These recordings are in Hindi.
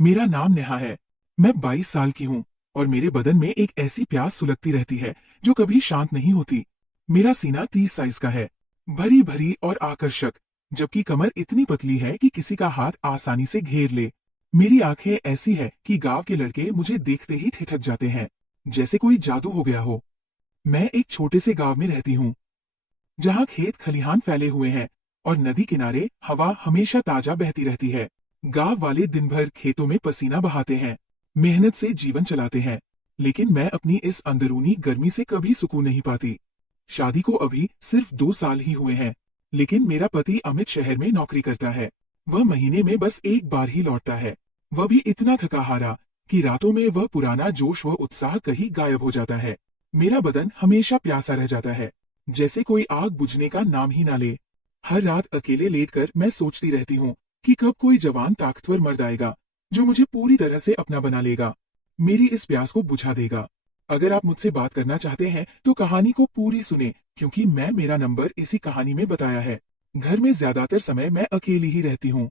मेरा नाम नेहा है। मैं 22 साल की हूँ और मेरे बदन में एक ऐसी प्यास सुलगती रहती है जो कभी शांत नहीं होती। मेरा सीना 30 साइज का है, भरी भरी और आकर्षक, जबकि कमर इतनी पतली है कि किसी का हाथ आसानी से घेर ले। मेरी आंखें ऐसी है कि गांव के लड़के मुझे देखते ही ठिठक जाते हैं, जैसे कोई जादू हो गया हो। मैं एक छोटे से गांव में रहती हूँ, जहाँ खेत खलिहान फैले हुए हैं और नदी किनारे हवा हमेशा ताजा बहती रहती है। गांव वाले दिन भर खेतों में पसीना बहाते हैं, मेहनत से जीवन चलाते हैं, लेकिन मैं अपनी इस अंदरूनी गर्मी से कभी सुकून नहीं पाती। शादी को अभी सिर्फ 2 साल ही हुए हैं, लेकिन मेरा पति अमित शहर में नौकरी करता है। वह महीने में बस एक बार ही लौटता है, वह भी इतना थका हारा कि रातों में वह पुराना जोश व उत्साह कहीं गायब हो जाता है। मेरा बदन हमेशा प्यासा रह जाता है, जैसे कोई आग बुझने का नाम ही ना ले। हर रात अकेले लेटकर मैं सोचती रहती हूँ कि कब कोई जवान ताकतवर मर्द आएगा जो मुझे पूरी तरह से अपना बना लेगा, मेरी इस प्यास को बुझा देगा। अगर आप मुझसे बात करना चाहते हैं तो कहानी को पूरी सुने, क्योंकि मेरा नंबर इसी कहानी में बताया है। घर में ज्यादातर समय मैं अकेली ही रहती हूँ।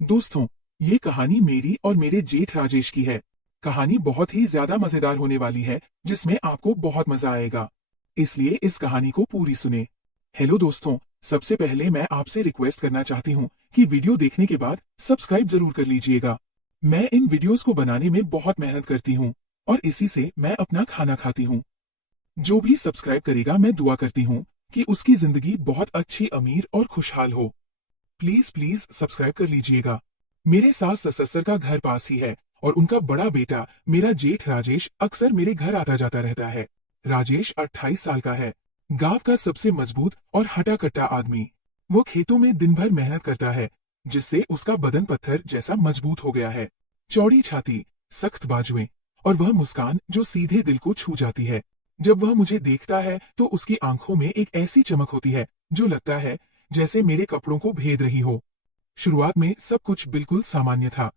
दोस्तों, ये कहानी मेरी और मेरे जेठ राजेश की है। कहानी बहुत ही ज्यादा मजेदार होने वाली है, जिसमें आपको बहुत मजा आएगा। इसलिए इस कहानी को पूरी सुने। हेलो दोस्तों, सबसे पहले मैं आपसे रिक्वेस्ट करना चाहती हूँ कि वीडियो देखने के बाद सब्सक्राइब जरूर कर लीजिएगा। मैं इन वीडियोस को बनाने में बहुत मेहनत करती हूँ और इसी से मैं अपना खाना खाती हूँ। जो भी सब्सक्राइब करेगा, मैं दुआ करती हूँ कि उसकी जिंदगी बहुत अच्छी, अमीर और खुशहाल हो। प्लीज प्लीज सब्सक्राइब कर लीजिएगा। मेरे सास ससुर का घर पास ही है और उनका बड़ा बेटा मेरा जेठ राजेश अक्सर मेरे घर आता जाता रहता है। राजेश 28 साल का है, गांव का सबसे मजबूत और हटा-कट्टा आदमी। वो खेतों में दिन भर मेहनत करता है, जिससे उसका बदन पत्थर जैसा मजबूत हो गया है। चौड़ी छाती, सख्त बाजुएं और वह मुस्कान जो सीधे दिल को छू जाती है। जब वह मुझे देखता है तो उसकी आंखों में एक ऐसी चमक होती है जो लगता है जैसे मेरे कपड़ों को भेद रही हो। शुरुआत में सब कुछ बिल्कुल सामान्य था।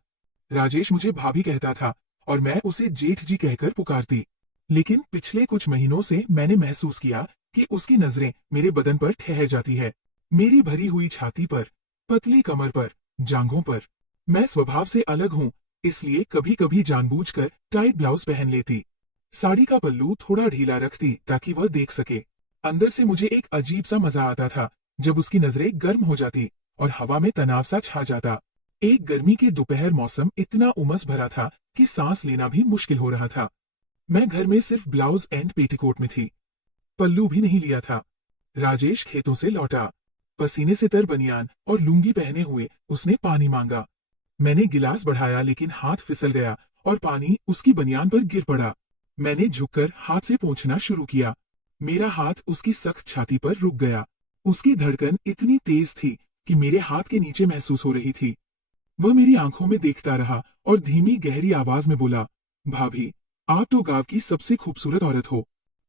राजेश मुझे भाभी कहता था और मैं उसे जेठ जी कहकर पुकारती। लेकिन पिछले कुछ महीनों से मैंने महसूस किया कि उसकी नजरें मेरे बदन पर ठहर जाती है, मेरी भरी हुई छाती पर, पतली कमर पर, जांघों पर। मैं स्वभाव से अलग हूँ, इसलिए कभी कभी जानबूझकर टाइट ब्लाउज पहन लेती। साड़ी का पल्लू थोड़ा ढीला रखती ताकि वह देख सके। अंदर से मुझे एक अजीब सा मजा आता था जब उसकी नजरें गर्म हो जाती और हवा में तनाव सा छा जाता। एक गर्मी के दोपहर मौसम इतना उमस भरा था कि सांस लेना भी मुश्किल हो रहा था। मैं घर में सिर्फ ब्लाउज एंड पेटीकोट में थी, पल्लू भी नहीं लिया था। राजेश खेतों से लौटा, पसीने से तर बनियान और लुंगी पहने हुए उसने पानी मांगा। मैंने गिलास बढ़ाया लेकिन हाथ फिसल गया और पानी उसकी बनियान पर गिर पड़ा। मैंने झुककर हाथ से पोंछना शुरू किया। मेरा हाथ उसकी सख्त छाती पर रुक गया। उसकी धड़कन इतनी तेज थी कि मेरे हाथ के नीचे महसूस हो रही थी। वह मेरी आंखों में देखता रहा और धीमी गहरी आवाज में बोला, भाभी, आप तो गांव की सबसे खूबसूरत औरत हो।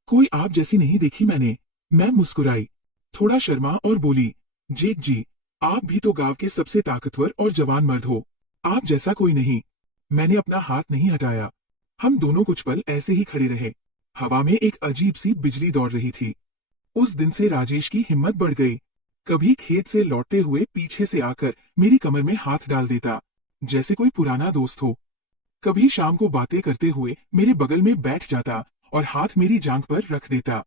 कोई आप जैसी नहीं देखी मैंने। मैं मुस्कुराई, थोड़ा शर्मा और बोली, जेठ जी, आप भी तो गांव के सबसे ताकतवर और जवान मर्द हो। आप जैसा कोई नहीं। मैंने अपना हाथ नहीं हटाया। हम दोनों कुछ पल ऐसे ही खड़े रहे। हवा में एक अजीब सी बिजली दौड़ रही थी। उस दिन से राजेश की हिम्मत बढ़ गई। कभी खेत से लौटते हुए पीछे से आकर मेरी कमर में हाथ डाल देता, जैसे कोई पुराना दोस्त हो। कभी शाम को बातें करते हुए मेरे बगल में बैठ जाता और हाथ मेरी जांघ पर रख देता।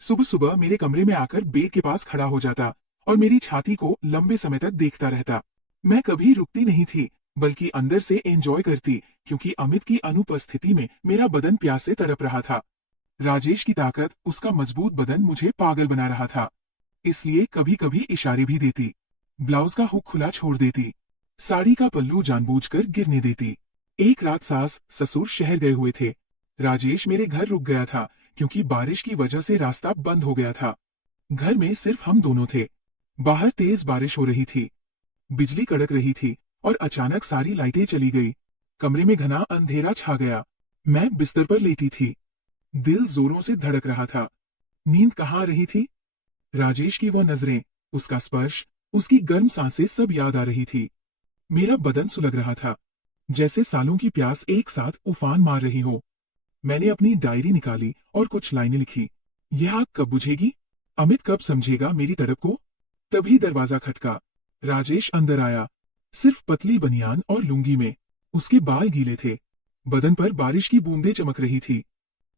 सुबह सुबह मेरे कमरे में आकर बेड के पास खड़ा हो जाता और मेरी छाती को लंबे समय तक देखता रहता। मैं कभी रुकती नहीं थी, बल्कि अंदर से एंजॉय करती, क्योंकि अमित की अनुपस्थिति में मेरा बदन प्यास से तड़प रहा था। राजेश की ताकत, उसका मजबूत बदन मुझे पागल बना रहा था। इसलिए कभी कभी इशारे भी देती, ब्लाउज का हुक खुला छोड़ देती, साड़ी का पल्लू जानबूझकर गिरने देती। एक रात सास ससुर शहर गए हुए थे। राजेश मेरे घर रुक गया था क्योंकि बारिश की वजह से रास्ता बंद हो गया था। घर में सिर्फ हम दोनों थे। बाहर तेज बारिश हो रही थी, बिजली कड़क रही थी और अचानक सारी लाइटें चली गई। कमरे में घना अंधेरा छा गया। मैं बिस्तर पर लेटी थी, दिल जोरों से धड़क रहा था। नींद कहाँ आ रही थी? राजेश की वो नजरें, उसका स्पर्श, उसकी गर्म सांसें सब याद आ रही थी। मेरा बदन सुलग रहा था, जैसे सालों की प्यास एक साथ उफान मार रही हो। मैंने अपनी डायरी निकाली और कुछ लाइनें लिखी। यह आग कब बुझेगी? अमित कब समझेगा मेरी तड़प को? तभी दरवाजा खटका। राजेश अंदर आया, सिर्फ पतली बनियान और लुंगी में। उसके बाल गीले थे, बदन पर बारिश की बूंदें चमक रही थी।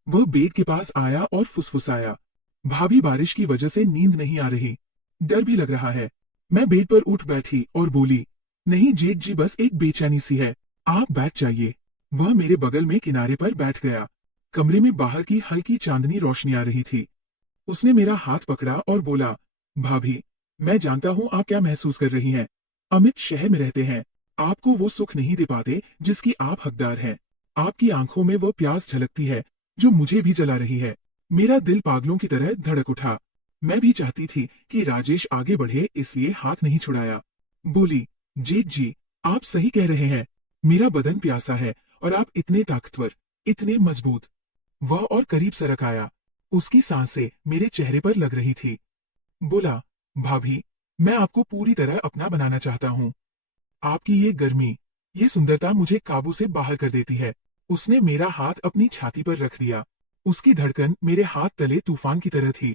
वह बेड के पास आया और फुसफुसाया, भाभी बारिश की वजह से नींद नहीं आ रही, डर भी लग रहा है। मैं बेड पर उठ बैठी और बोली, नहीं जेठ जी, बस एक बेचैनी सी है, आप बैठ जाइए। वह मेरे बगल में किनारे पर बैठ गया। कमरे में बाहर की हल्की चांदनी रोशनी आ रही थी। उसने मेरा हाथ पकड़ा और बोला, भाभी, मैं जानता हूँ आप क्या महसूस कर रही हैं। अमित शहर में रहते हैं, आपको वो सुख नहीं दे पाते जिसकी आप हकदार हैं। आपकी आंखों में वो प्यास झलकती है जो मुझे भी जला रही है। मेरा दिल पागलों की तरह धड़क उठा। मैं भी चाहती थी कि राजेश आगे बढ़े, इसलिए हाथ नहीं छुड़ाया। बोली, जेठ जी, आप सही कह रहे हैं, मेरा बदन प्यासा है और आप इतने ताकतवर, इतने मजबूत। वह और करीब सरक आया। उसकी सांसें मेरे चेहरे पर लग रही थी। बोला, भाभी, मैं आपको पूरी तरह अपना बनाना चाहता हूँ। आपकी ये गर्मी, ये सुंदरता मुझे काबू से बाहर कर देती है। उसने मेरा हाथ अपनी छाती पर रख दिया। उसकी धड़कन मेरे हाथ तले तूफान की तरह थी।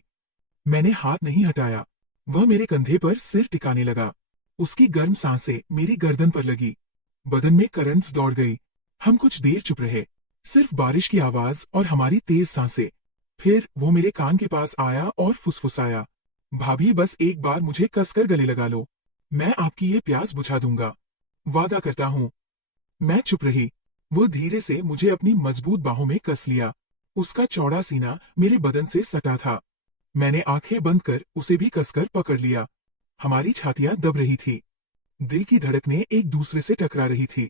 मैंने हाथ नहीं हटाया। वह मेरे कंधे पर सिर टिकाने लगा। उसकी गर्म सांसें मेरी गर्दन पर लगी। बदन में करंट्स दौड़ गई। हम कुछ देर चुप रहे, सिर्फ बारिश की आवाज और हमारी तेज सांसें। फिर वो मेरे कान के पास आया और फुसफुसाया, भाभी, बस एक बार मुझे कसकर गले लगा लो, मैं आपकी ये प्यास बुझा दूंगा, वादा करता हूँ। मैं चुप रही। वो धीरे से मुझे अपनी मजबूत बाहों में कस लिया। उसका चौड़ा सीना मेरे बदन से सटा था। मैंने आंखें बंद कर उसे भी कसकर पकड़ लिया। हमारी छातियां दब रही थी। दिल की धड़कनें एक दूसरे से टकरा रही थी।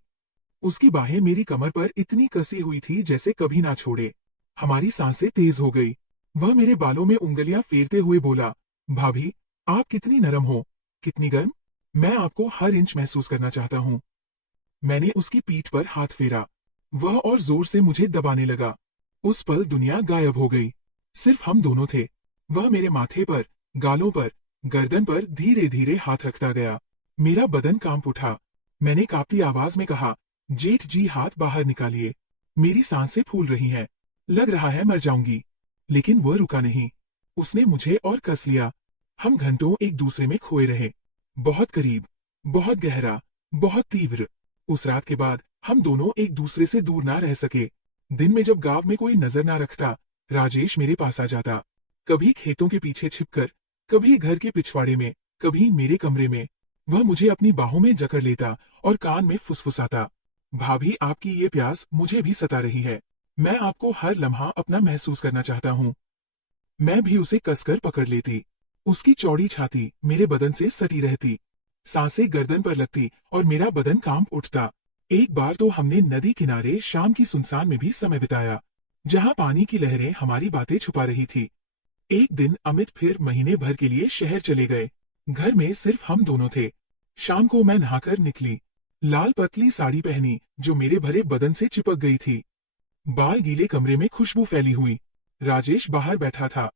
उसकी बाहें मेरी कमर पर इतनी कसी हुई थी जैसे कभी ना छोड़े। हमारी सांसें तेज हो गई। वह मेरे बालों में उंगलियां फेरते हुए बोला, भाभी, आप कितनी नरम हो, कितनी गर्म। मैं आपको हर इंच महसूस करना चाहता हूँ। मैंने उसकी पीठ पर हाथ फेरा। वह और जोर से मुझे दबाने लगा। उस पल दुनिया गायब हो गई। सिर्फ हम दोनों थे। वह मेरे माथे पर, गालों पर, गर्दन पर धीरे धीरे हाथ रखता गया। मेरा बदन कांप उठा। मैंने कांपती आवाज में कहा, जेठ जी, हाथ बाहर निकालिए, मेरी सांसें फूल रही हैं, लग रहा है मर जाऊंगी। लेकिन वह रुका नहीं। उसने मुझे और कस लिया। हम घंटों एक दूसरे में खोए रहे, बहुत करीब, बहुत गहरा, बहुत तीव्र। उस रात के बाद हम दोनों एक दूसरे से दूर ना रह सके। दिन में जब गांव में कोई नजर ना रखता, राजेश मेरे पास आ जाता, कभी खेतों के पीछे छिपकर, कभी घर के पिछवाड़े में, कभी मेरे कमरे में। वह मुझे अपनी बाहों में जकड़ लेता और कान में फुसफुसाता, भाभी, आपकी ये प्यास मुझे भी सता रही है, मैं आपको हर लम्हा अपना महसूस करना चाहता हूँ। मैं भी उसे कसकर पकड़ लेती। उसकी चौड़ी छाती मेरे बदन से सटी रहती, सांसें गर्दन पर लगती और मेरा बदन कांप उठता। एक बार तो हमने नदी किनारे शाम की सुनसान में भी समय बिताया, जहां पानी की लहरें हमारी बातें छुपा रही थी। एक दिन अमित फिर महीने भर के लिए शहर चले गए। घर में सिर्फ हम दोनों थे। शाम को मैं नहाकर निकली, लाल पतली साड़ी पहनी जो मेरे भरे बदन से चिपक गई थी। बाल गीले, कमरे में खुशबू फैली हुई। राजेश बाहर बैठा था।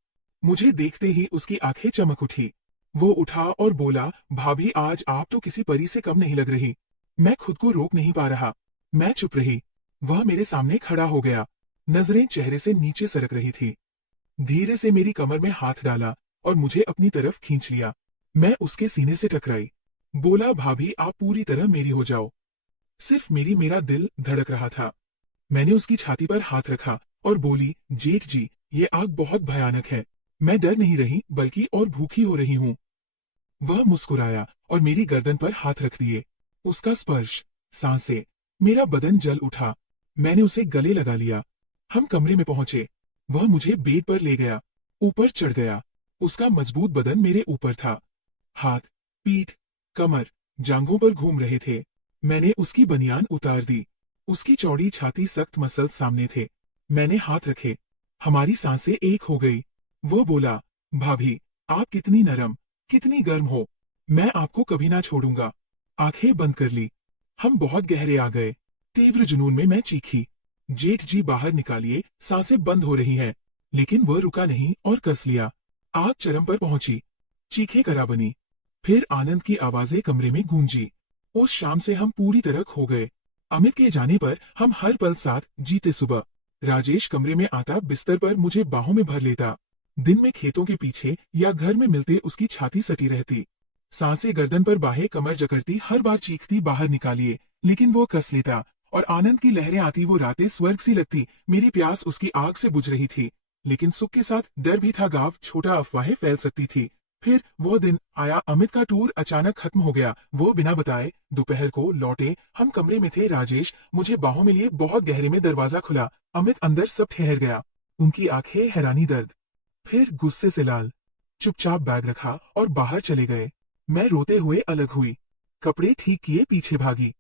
मुझे देखते ही उसकी आंखें चमक उठी। वो उठा और बोला, भाभी, आज आप तो किसी परी से कम नहीं लग रही। मैं खुद को रोक नहीं पा रहा। मैं चुप रही। वह मेरे सामने खड़ा हो गया। नजरें चेहरे से नीचे सरक रही थी। धीरे से मेरी कमर में हाथ डाला और मुझे अपनी तरफ खींच लिया। मैं उसके सीने से टकराई। बोला, भाभी, आप पूरी तरह मेरी हो जाओ। सिर्फ मेरा दिल धड़क रहा था। मैंने उसकी छाती पर हाथ रखा और बोली, जेठ जी, ये आग बहुत भयानक है। मैं डर नहीं रही, बल्कि और भूखी हो रही हूँ। वह मुस्कुराया और मेरी गर्दन पर हाथ रख दिए। उसका स्पर्श, सांसें, मेरा बदन जल उठा। मैंने उसे गले लगा लिया। हम कमरे में पहुंचे। वह मुझे बेड पर ले गया, ऊपर चढ़ गया। उसका मजबूत बदन मेरे ऊपर था। हाथ, पीठ, कमर, जांघों पर घूम रहे थे। मैंने उसकी बनियान उतार दी। उसकी चौड़ी छाती, सख्त मसल सामने थे। मैंने हाथ रखे। हमारी सांसें एक हो गई। वो बोला, भाभी, आप कितनी नरम, कितनी गर्म हो। मैं आपको कभी ना छोड़ूंगा। आंखें बंद कर ली। हम बहुत गहरे आ गए। तीव्र जुनून में मैं चीखी, जेठ जी, बाहर निकालिए, सांसें बंद हो रही हैं। लेकिन वह रुका नहीं और कस लिया। आग चरम पर पहुंची। चीखें करा बनी। फिर आनंद की आवाजें कमरे में गूंजी। उस शाम से हम पूरी तरह खो गए। अमित के जाने पर हम हर पल साथ जीते। सुबह राजेश कमरे में आता, बिस्तर पर मुझे बाहों में भर लेता। दिन में खेतों के पीछे या घर में मिलते उसकी छाती सटी रहती। सांसें गर्दन पर, बाहें कमर जकड़ती, हर बार चीखती, बाहर निकालिए, लेकिन वो कस लेता और आनंद की लहरें आती वो रातें स्वर्ग सी लगती। मेरी प्यास उसकी आग से बुझ रही थी, लेकिन सुख के साथ डर भी था। गाँव छोटा, अफवाहें फैल सकती थी। फिर वो दिन आया, अमित का टूर अचानक खत्म हो गया। वो बिना बताए दोपहर को लौटे। हम कमरे में थे। राजेश मुझे बाहों में लिए बहुत गहरे में दरवाजा खुला। अमित अंदर, सब ठहर गया। उनकी आंखें हैरानी, दर्द, फिर गुस्से से लाल। चुपचाप बैग रखा और बाहर चले गए। मैं रोते हुए अलग हुई, कपड़े ठीक किए, पीछे भागी।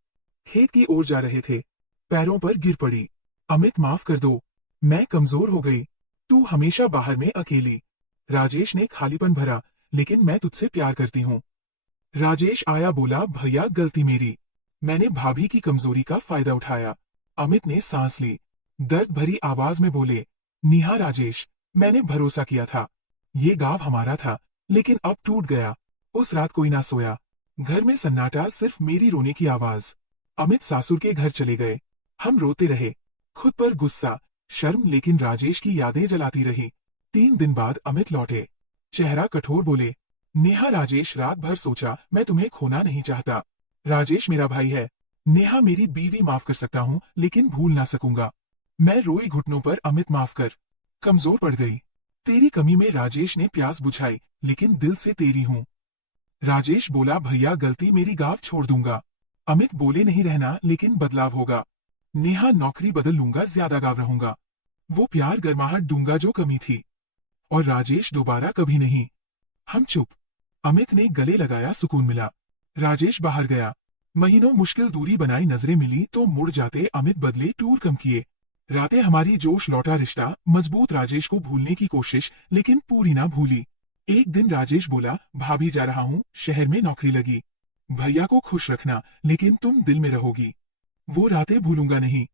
खेत की ओर जा रहे थे, पैरों पर गिर पड़ी। अमित, माफ कर दो, मैं कमजोर हो गई। तू हमेशा बाहर में अकेली। राजेश ने खालीपन भरा, लेकिन मैं तुझसे प्यार करती हूँ। राजेश आया, बोला, भैया गलती मेरी। मैंने भाभी की कमजोरी का फायदा उठाया। अमित ने सांस ली, दर्द भरी आवाज में बोले, नेहा, राजेश, मैंने भरोसा किया था। ये गांव हमारा था, लेकिन अब टूट गया। उस रात कोई ना सोया। घर में सन्नाटा, सिर्फ मेरी रोने की आवाज। अमित सासुर के घर चले गए। हम रोते रहे, खुद पर गुस्सा, शर्म, लेकिन राजेश की यादें जलाती रही। 3 दिन बाद अमित लौटे, चेहरा कठोर, बोले, नेहा, राजेश रात भर सोचा, मैं तुम्हें खोना नहीं चाहता। राजेश मेरा भाई है, नेहा मेरी बीवी। माफ कर सकता हूँ, लेकिन भूल ना सकूंगा। मैं रोई घुटनों पर, अमित माफ कर, कमजोर पड़ गई तेरी कमी में। राजेश ने प्यास बुझाई, लेकिन दिल से तेरी हूँ। राजेश बोला, भैया गलती मेरी, गांव छोड़ दूंगा। अमित बोले, नहीं रहना, लेकिन बदलाव होगा। नेहा, नौकरी बदल लूंगा, ज्यादा गाँव रहूंगा। वो प्यार, गर्माहट दूंगा जो कमी थी। और राजेश, दोबारा कभी नहीं। हम चुप। अमित ने गले लगाया, सुकून मिला। राजेश बाहर गया। महीनों मुश्किल दूरी बनाई, नजरें मिली तो मुड़ जाते। अमित बदले, टूर कम किए। रातें हमारी, जोश लौटा, रिश्ता मजबूत। राजेश को भूलने की कोशिश, लेकिन पूरी ना भूली। एक दिन राजेश बोला, भाभी जा रहा हूँ, शहर में नौकरी लगी। भैया को खुश रखना, लेकिन तुम दिल में रहोगी। वो रातें भूलूंगा नहीं।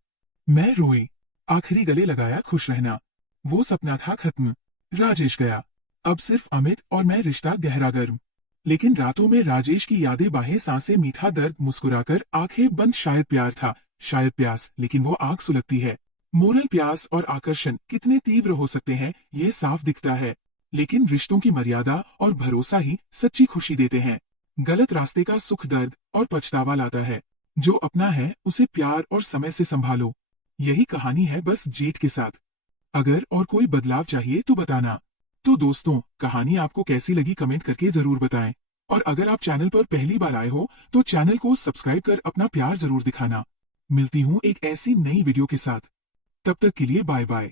मैं रोई, आखिरी गले लगाया, खुश रहना। वो सपना था खत्म। राजेश गया। अब सिर्फ अमित और मैं, रिश्ता गहरा, गर्म। लेकिन रातों में राजेश की यादें, बाहें, सांसें, मीठा दर्द, मुस्कुराकर, आंखें बंद। शायद प्यार था, शायद प्यास, लेकिन वो आग सुलगती है। मोरल प्यास और आकर्षण कितने तीव्र हो सकते हैं, ये साफ दिखता है। लेकिन रिश्तों की मर्यादा और भरोसा ही सच्ची खुशी देते हैं। गलत रास्ते का सुख, दर्द और पछतावा लाता है। जो अपना है, उसे प्यार और समय से संभालो। यही कहानी है, बस जेठ के साथ। अगर और कोई बदलाव चाहिए तो बताना। तो दोस्तों, कहानी आपको कैसी लगी, कमेंट करके जरूर बताएं। और अगर आप चैनल पर पहली बार आए हो तो चैनल को सब्सक्राइब कर अपना प्यार जरूर दिखाना। मिलती हूँ एक ऐसी नई वीडियो के साथ। तब तक के लिए बाय बाय।